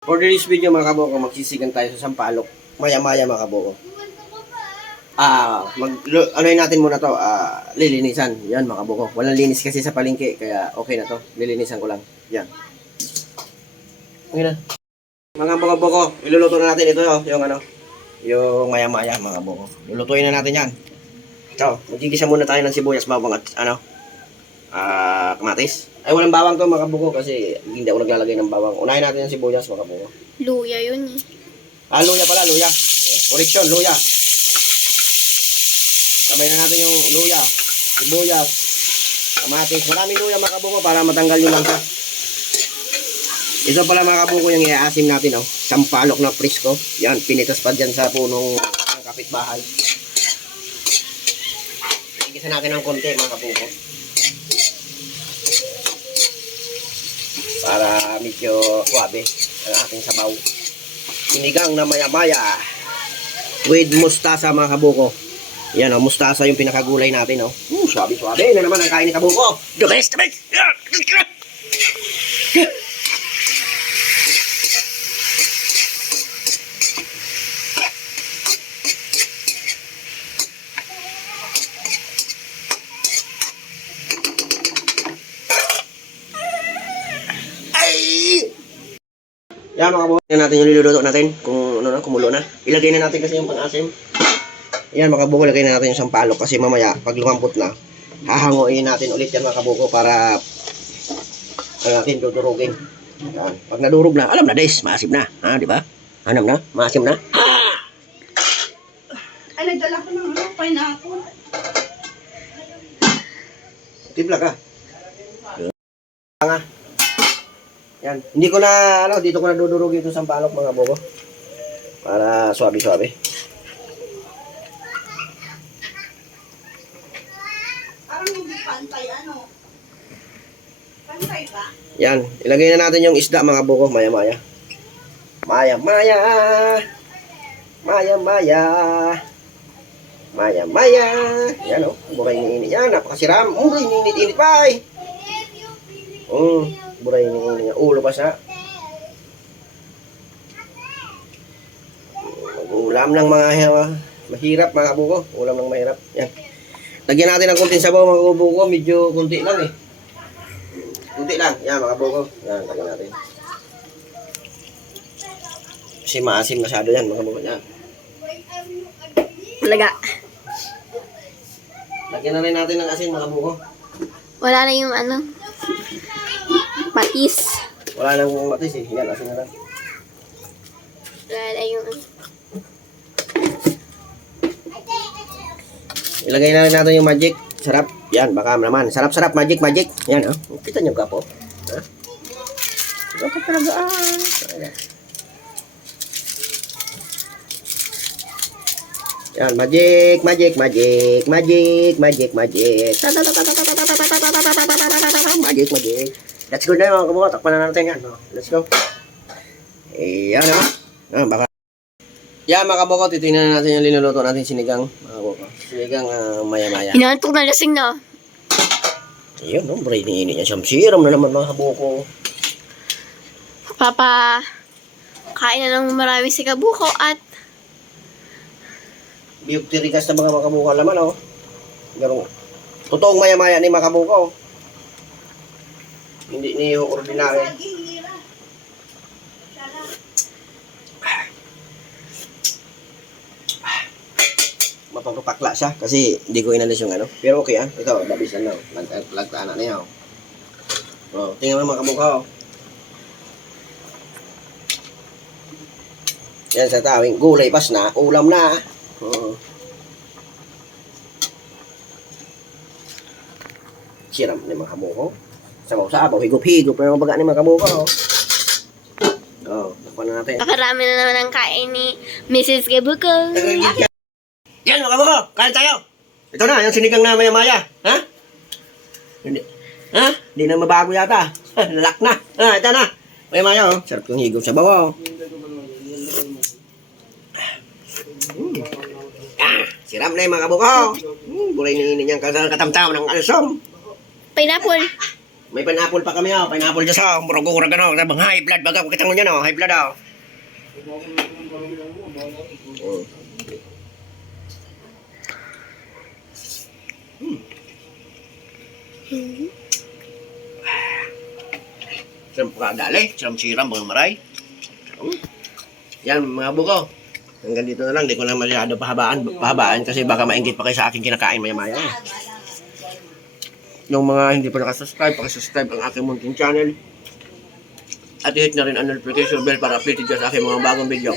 For this video mga kaboko, magsisigan tayo sa sampalok. Maya-maya mga kaboko. Ano'y natin muna to, lilinisan. Yan mga kaboko. Walang linis kasi sa palengke, kaya okay na to. Lilinisan ko lang. Yan. Okay na. Mga kaboko, iluluto na natin ito, yung maya-maya mga kaboko. Lulutuin na natin yan. So, magigisa muna tayo ng sibuyas, bawang at kamatis. Ay, walang bawang to mga kabuko kasi hindi ako naglalagay ng bawang. Unahin natin yung sibuyas mga kabuko. Luya yun eh. Luya pala, luya. Koreksyon, luya. Sabay na natin yung luya, sibuyas, kamatis. Maraming luya mga kabuko para matanggal yung langsa. Ito pala mga kabuko yung iaasim natin, sampalok na presko. Yan, pinitas pa dyan sa punong ng kapitbahay. Igisa natin ng konti mga kabuko. Para medyo suabe ang ating sabaw. Sinigang na maya-maya with mustasa mga kabuko. Yan mustasa yung pinakagulay natin suabe-suabe na naman ang kain ni kabuko. The best, the best. Yan mga kabuko, natin yung niluluto natin kung kumulo na. Ilagay na natin kasi yung pang-asim. Yan mga kabuko, ilagay na natin yung sampalok kasi mamaya pag lumambot na, hahanguin natin ulit yan mga kabuko para natin dudurugin. Yan. Pag nadurog na, alam na des, maasim na. Di ba? Alam na, maasim na. Ay, nagdala ko ng pineapple. Tibla ka. Yan. Hindi ko na, dito ko na dudurugin itong sampalok mga kabuko. Para suabe-suabe. Parang hindi pantay, Pantay ba? Yan. Ilagay na natin yung isda mga kabuko, maya-maya. Maya-maya. Maya-maya. Maya-maya. Yan buray ni init. Yan, napakasiram. Buray ni init-init pa eh. Buray ni init. Ulo pa sa. Ulam ng mga mahirap mga kabuko. Ulam ng mahirap. Yan. Lagyan natin ng kunting sabaw mga kabuko. Medyo kunti lang eh. Kunti lang. Yan mga kabuko. Yan, lagyan natin. Kasi maasim masyado yan mga kabuko. Yan. Talaga. Lagyan na rin natin ng asin mga kabuko. Wala na yung patis. Wala nang matis eh. Yan, asin na lang. Wala na yung Ilagay na rin natin yung magic. Sarap. Yan, baka naman. Sarap-sarap. Magic. Yan, Kita nyo ka po. Sarap talaga. Yan, magic. Magic. Let's go na mga kabuko. Takpan na natin yan. Let's go. Yan naman. Baka. Yan mga kabuko. Titingnan na natin yung linuluto natin sinigang. Mga kabuko. Sinigang maya-maya. Hinantok na lasing na. Ayun, brain ini niya. Siyam-siram na naman mga kabuko. Papa, kain na ng marami si kabuko at Biyog tirikas na mga kabuko laman, Pero, totoong maya-maya ni mga kabuko. Hindi ni ordinary. Mapagpapakla siya kasi hindi ko inalis yung Pero okay Ito, babisan na. Lagtaan na niya, tingnan mo mga kabuko, Yan sa tawing gulay pas na, ulam na. Siram ni mga kabuko. Sabaw-sabaw, higop-higop na mga baga ni mga kabuko. Takpan na natin. nakarami na naman ang kain ni Mrs. Kabuko. Yan mga kabuko, kain tayo. Ito na, yung sinigang na maya-maya. Hindi. Hindi na mabago yata. Lalak na. Ito na. Maya-maya, Sarap yung higop sa bawa, Siram na yung mga kabuko. Buray ni niyang katamtaw ng alsom. Pineapple. May pineapple pa kami, oh. Pineapple dyan sa murag-urag, ano. Sabang high blood, baga. Kita mo dyan, oh. High blood, oh. Siram dali, siram mga maray. Yan mga buko. Hanggang dito na lang, di ko na masyado pahabaan kasi baka maingit pa kayo sa aking kinakain maya-maya. Yung mga hindi pa nakasubscribe, pakisubscribe ang aking munting channel. At i-hit na rin ang notification bell para updated dyan sa aking mga bagong video.